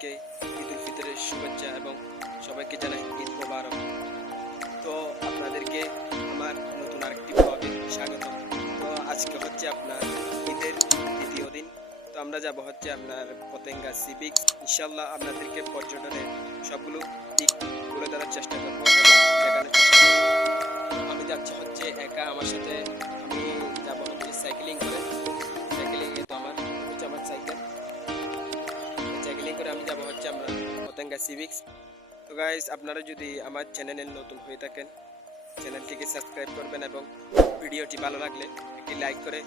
সবাইকে ঈদ উল ফিতরের শুভেচ্ছা এবং সবাইকে জানাই ঈদ মোবারক। তো আপনাদেরকে আমার নতুন আরেকটি ব্লগে স্বাগত। তো আজকে হচ্ছে আপনার ঈদের দ্বিতীয় দিন। তো আমরা যাব হচ্ছে আপনার পতেঙ্গা সি বিচ। ইনশাল্লাহ আপনাদেরকে পর্যটনের সবগুলো দিক তুলে ধরার চেষ্টা করবো এবং দেখানোর চেষ্টা করবো। আমি যাচ্ছি হচ্ছে একা, আমার সাথে আমি যাবো হচ্ছে সাইকেলিং করে। সাইকেলিংয়ে তো আমার হচ্ছে আমার সাইকেল, সাইকেলিং করে আমি যাবো হচ্ছে আমরা পতেঙ্গা সি বিচ। তো গাইস, আপনারা যদি আমার চ্যানেলে নতুন হয়ে থাকেন চ্যানেলটিকে সাবস্ক্রাইব করবেন এবং ভিডিওটি ভালো লাগলে একটি লাইক করে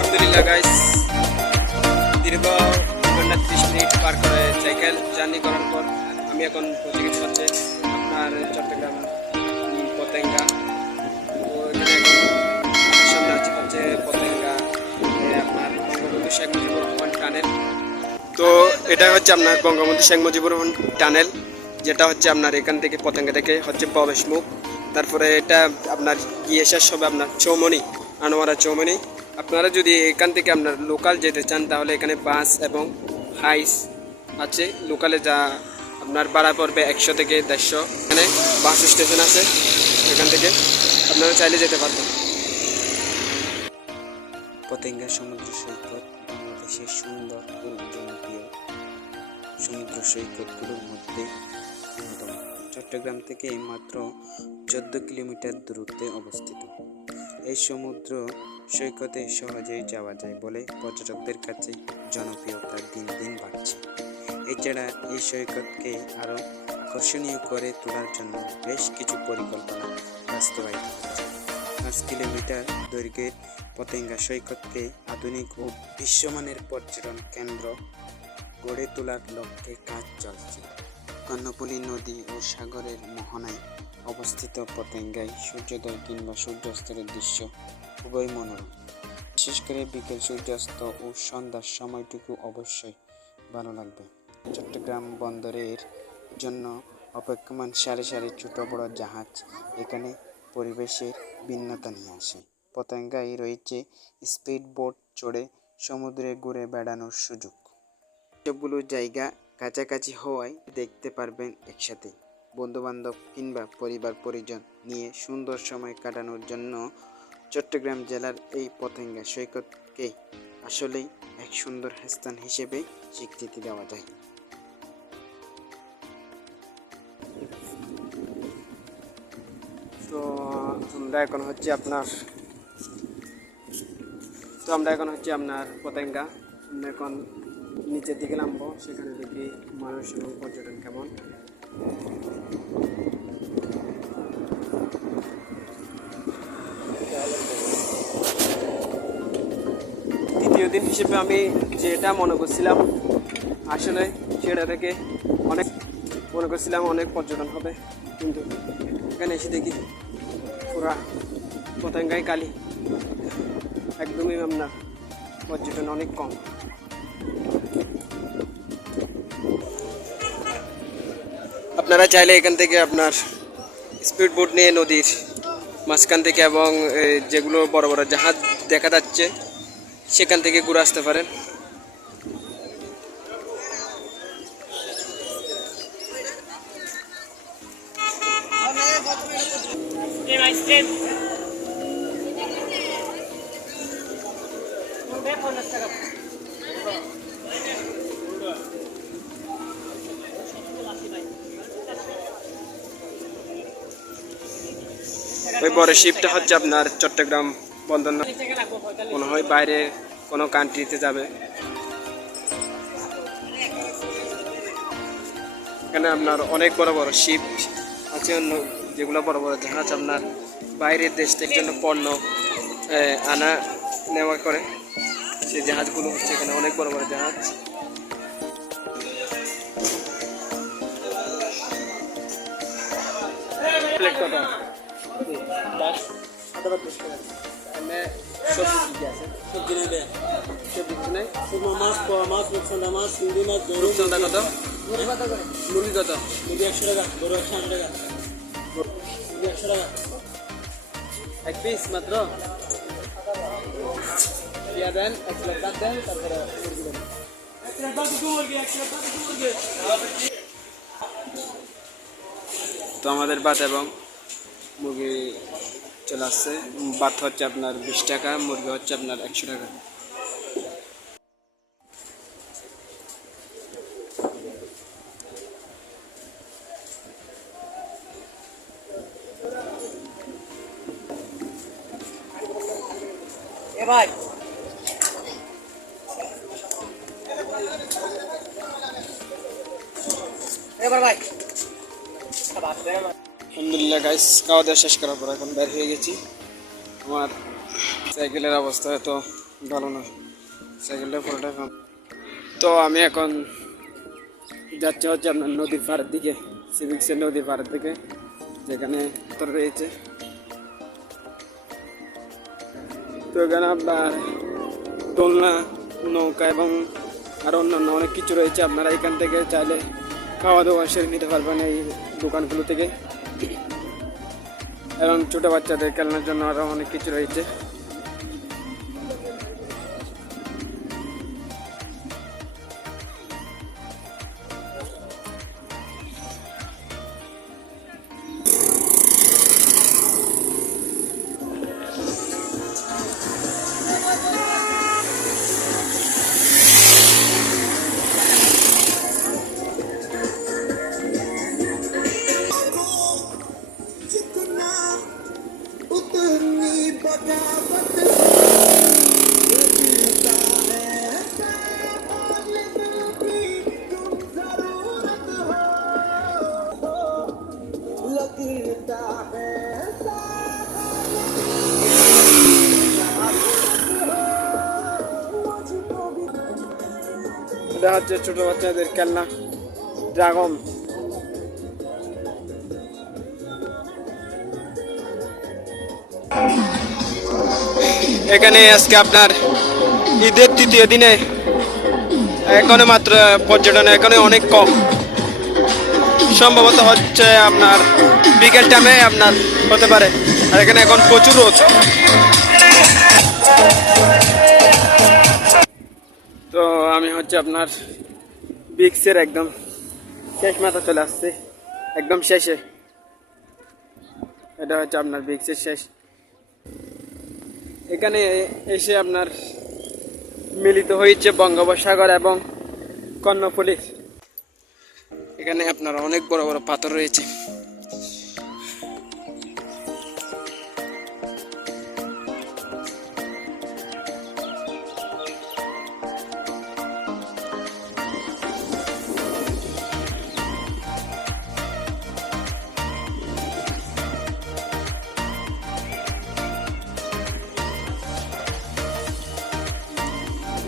আলহামদুলিল্লাহ গাইস, দীর্ঘ 30 মিনিট পার করে সাইকেল জার্নি করার পর আমি এখন পৌঁছে গেছি হচ্ছে আপনার চট্টগ্রাম পতেঙ্গা। তো এখানে এখন আমার সামনে আছে হচ্ছে পতেঙ্গা আপনার বঙ্গবন্ধু শেখ মুজিবুর রহমান টানেল। তো এটা হচ্ছে আপনার বঙ্গবন্ধু শেখ মুজিবুর রহমান টানেল, যেটা হচ্ছে আপনার এখান থেকে পতেঙ্গা থেকে হচ্ছে প্রবেশ মুখ। তারপরে এটা আপনার গিয়ে শেষ হবে আপনার চৌমনি, আনোয়ারা চৌমনি। আপনারা যদি এখান থেকে আপনার লোকাল যেতে চান তাহলে এখানে বাস এবং হাইস আছে। লোকালে যা আপনার ভাড়া পড়বে 100 থেকে 150। এখানে বাস স্টেশন আছে, এখান থেকে আপনারা চাইলে যেতে পারবেন। পতেঙ্গা সমুদ্র সৈকত বাংলাদেশের সুন্দর ও জনপ্রিয় সমুদ্র সৈকতগুলোর মধ্যে অন্যতম। চট্টগ্রাম থেকে মাত্র 14 কিলোমিটার দূরত্বে অবস্থিত এই সমুদ্র সৈকতে সহজেই যাওয়া যায় বলে পর্যটকদের কাছে জনপ্রিয়তা দিন দিন বাড়ছে। এছাড়া এই সৈকতকে আরও আকর্ষণীয় করে তোলার জন্য বেশ কিছু পরিকল্পনা বাস্তবায়িত হচ্ছে। 5 কিলোমিটার দৈর্ঘ্যের পতেঙ্গা সৈকতকে আধুনিক ও বিশ্বমানের পর্যটন কেন্দ্র গড়ে তোলার লক্ষ্যে কাজ চলছে। কর্ণফুলী নদী ও সাগরের মোহনায় অবস্থিত পতেঙ্গায় সূর্যোদয় কিংবা সূর্যাস্তের দৃশ্য খুবই মনোরম। বিশেষ করে বিকেল সূর্যাস্ত ও সন্ধ্যার সময়টুকু অবশ্যই ভালো লাগবে। চট্টগ্রাম বন্দরের জন্য অপেক্ষমান সারি সারি ছোট বড় জাহাজ এখানে পরিবেশের ভিন্নতা নিয়ে আসে। পতেঙ্গায় রয়েছে স্পিড বোট চড়ে সমুদ্রে ঘুরে বেড়ানোর সুযোগ। সবগুলো জায়গা কাছাকাছি হওয়ায় দেখতে পারবেন একসাথে। বন্ধুবান্ধব কিংবা পরিবার পরিজন নিয়ে সুন্দর সময় কাটানোর জন্য চট্টগ্রাম জেলার এই পতেঙ্গা সৈকতকে আসলেই এক সুন্দর স্থান হিসেবে স্বীকৃতি দেওয়া যায়। তো আমরা এখন হচ্ছে আপনার পতেঙ্গা। আমরা এখন নিচের দিকে নামবো, সেখানে দেখি মানুষ এবং পর্যটন কেমন। দ্বিতীয় দিন হিসেবে আমি যেটা মনে করছিলাম, আসলে সেটা থেকে অনেক পর্যটন হবে, কিন্তু এখানে এসে দেখি পুরা পতেঙ্গায় কালি, একদমই আপনার পর্যটন অনেক কম। আপনারা চাইলে এখান থেকে আপনার স্পিড বোট নিয়ে নদীর মাঝখান থেকে এবং যেগুলো বড় বড় জাহাজ দেখা যাচ্ছে সেখান থেকে ঘুরে আসতে পারেন। ওই বড় শিপটা হচ্ছে আপনার চট্টগ্রাম বন্দর, মনে হয় বাইরে কোনো কান্ট্রিতে যাবে। এখানে আপনার অনেক বড় বড় শিপ আছে, অন্য যেগুলো বড় বড় জাহাজ আপনার বাইরের দেশ থেকে জন্য পণ্য আনা নেওয়া করে, সেই জাহাজগুলো হচ্ছে এখানে অনেক বড় বড় জাহাজ। সবজি নেবে, সবজি কিছু নেই। মাছ, পোয়া মাছ, রূপচন্দা মাছ, চিংড়ি মাছ, রূপচন্দা কত? মুরগি কত? মুরগি 100 টাকা, গরু 180 টাকা, মুরগি 100 টাকা এক পিস মাত্র। দিয়া দেন, 1 প্লেট ভাত দেন, তারপরে মুরগি দেন। 1 প্লেট ভাত দুটো মুরগি, 1 প্লেট ভাত দুটো মুরগি। তো আমাদের ভাত এবং মুরগি চলে আসছে। ভাত হচ্ছে আপনার 20 টাকা, মুরগি হচ্ছে আপনার 100 টাকা। এ ভাই ভাই আলহামদুলিল্লাহ গাইস, খাওয়া দাওয়া শেষ করার পর এখন বের হয়ে গেছি। আমার সাইকেলের অবস্থা তো ভালো না, সাইকেলটা পুরোটা। তো আমি এখন যাচ্ছি হচ্ছে আপনার নদীর পাড়ের দিকে, সিভিক্সের নদীর পাড়ের দিকে, যেখানে উত্তর রয়েছে। তো এখানে আপনার দোলনা, নৌকা এবং আরও অন্যান্য অনেক কিছু রয়েছে। আপনারা এখান থেকে চাইলে খাওয়া দাওয়া সেরে নিতে পারবেন এই দোকানগুলো থেকে, এবং ছোটো বাচ্চাদের খেলনার জন্য আরও অনেক কিছু রয়েছে। এটা হচ্ছে ছোট বাচ্চাদের খেলনা ড্রাগন। এখানে আজকে আপনার ঈদের তৃতীয় দিনে এখনো মাত্র পর্যটন এখানে অনেক কম, সম্ভবত হচ্ছে আপনার বিকেল টাইমে আপনার হতে পারে। আর এখানে এখন প্রচুর রোদ। তো আমি হচ্ছে আপনার বিক্সের একদম শেষ মাথা চলে আসছে, একদম শেষে। এটা হচ্ছে আপনার বিক্সের শেষ। এখানে এসে আপনার মিলিত হয়েছে বঙ্গোপসাগর এবং কর্ণফুলী। এখানে আপনার অনেক বড় বড় পাথর রয়েছে।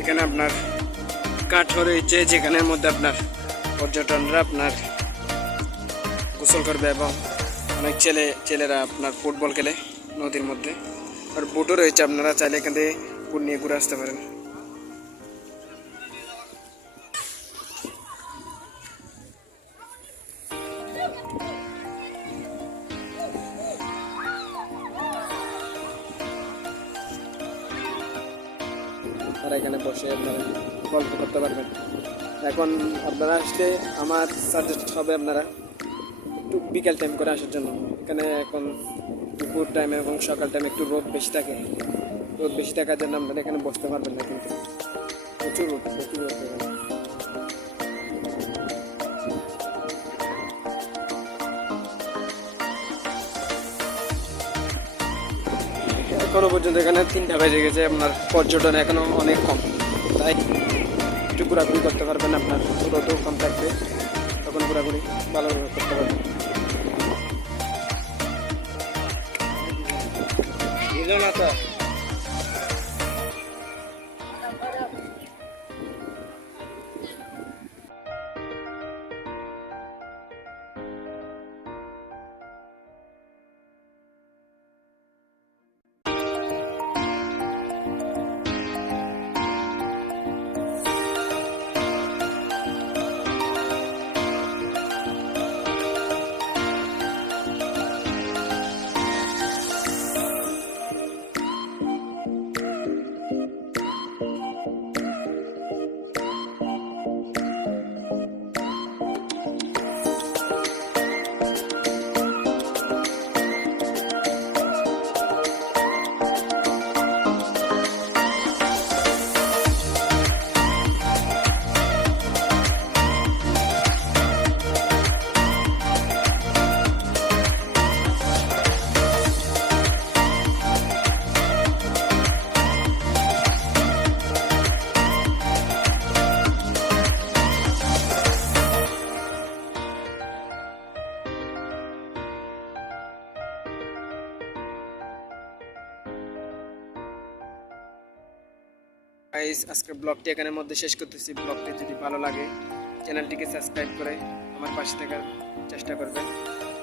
এখানে আপনার কাঠও রয়েছে, যেখানের মধ্যে আপনার পর্যটনরা আপনার গোসল করবে এবং অনেক ছেলেরা আপনার ফুটবল খেলে নদীর মধ্যে। আর বোটও রয়েছে, আপনারা চাইলে এখান থেকে বোট নিয়ে ঘুরে আসতে পারেন। আর এখানে বসে আপনারা গল্প করতে পারবেন। এখন আপনারা আসলে আমার সাজেস্ট হবে আপনারা একটু বিকেল টাইম করে আসার জন্য। এখানে এখন দুপুর টাইমে এবং সকাল টাইমে একটু রোদ বেশি থাকে। রোদ বেশি থাকার জন্য আপনারা এখানে বসতে পারবেন না, কিন্তু প্রচুর রোদ এখানে। এখনো পর্যন্ত এখানে 3টা বেজে গেছে, আপনার পর্যটন এখনো অনেক কম, তাই একটু ঘোরাঘুরি করতে পারবেন। আপনার রোদও কম থাকবে, তখন ঘোরাঘুরি ভালোভাবে করতে পারবেন। গাইস, আজকের ব্লগটি এখানের মধ্যে শেষ করতেছি। ব্লগটি যদি ভালো লাগে চ্যানেলটিকে সাবস্ক্রাইব করে আমার পাশে থাকার চেষ্টা করবেন।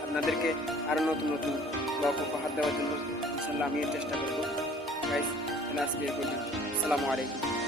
আপনাদেরকে আরও নতুন নতুন ব্লগ উপহার দেওয়ার জন্য ইনশাল্লাহ আমিও চেষ্টা করব। গাইস, আজকে এই পর্যন্ত। আসসালামু আলাইকুম।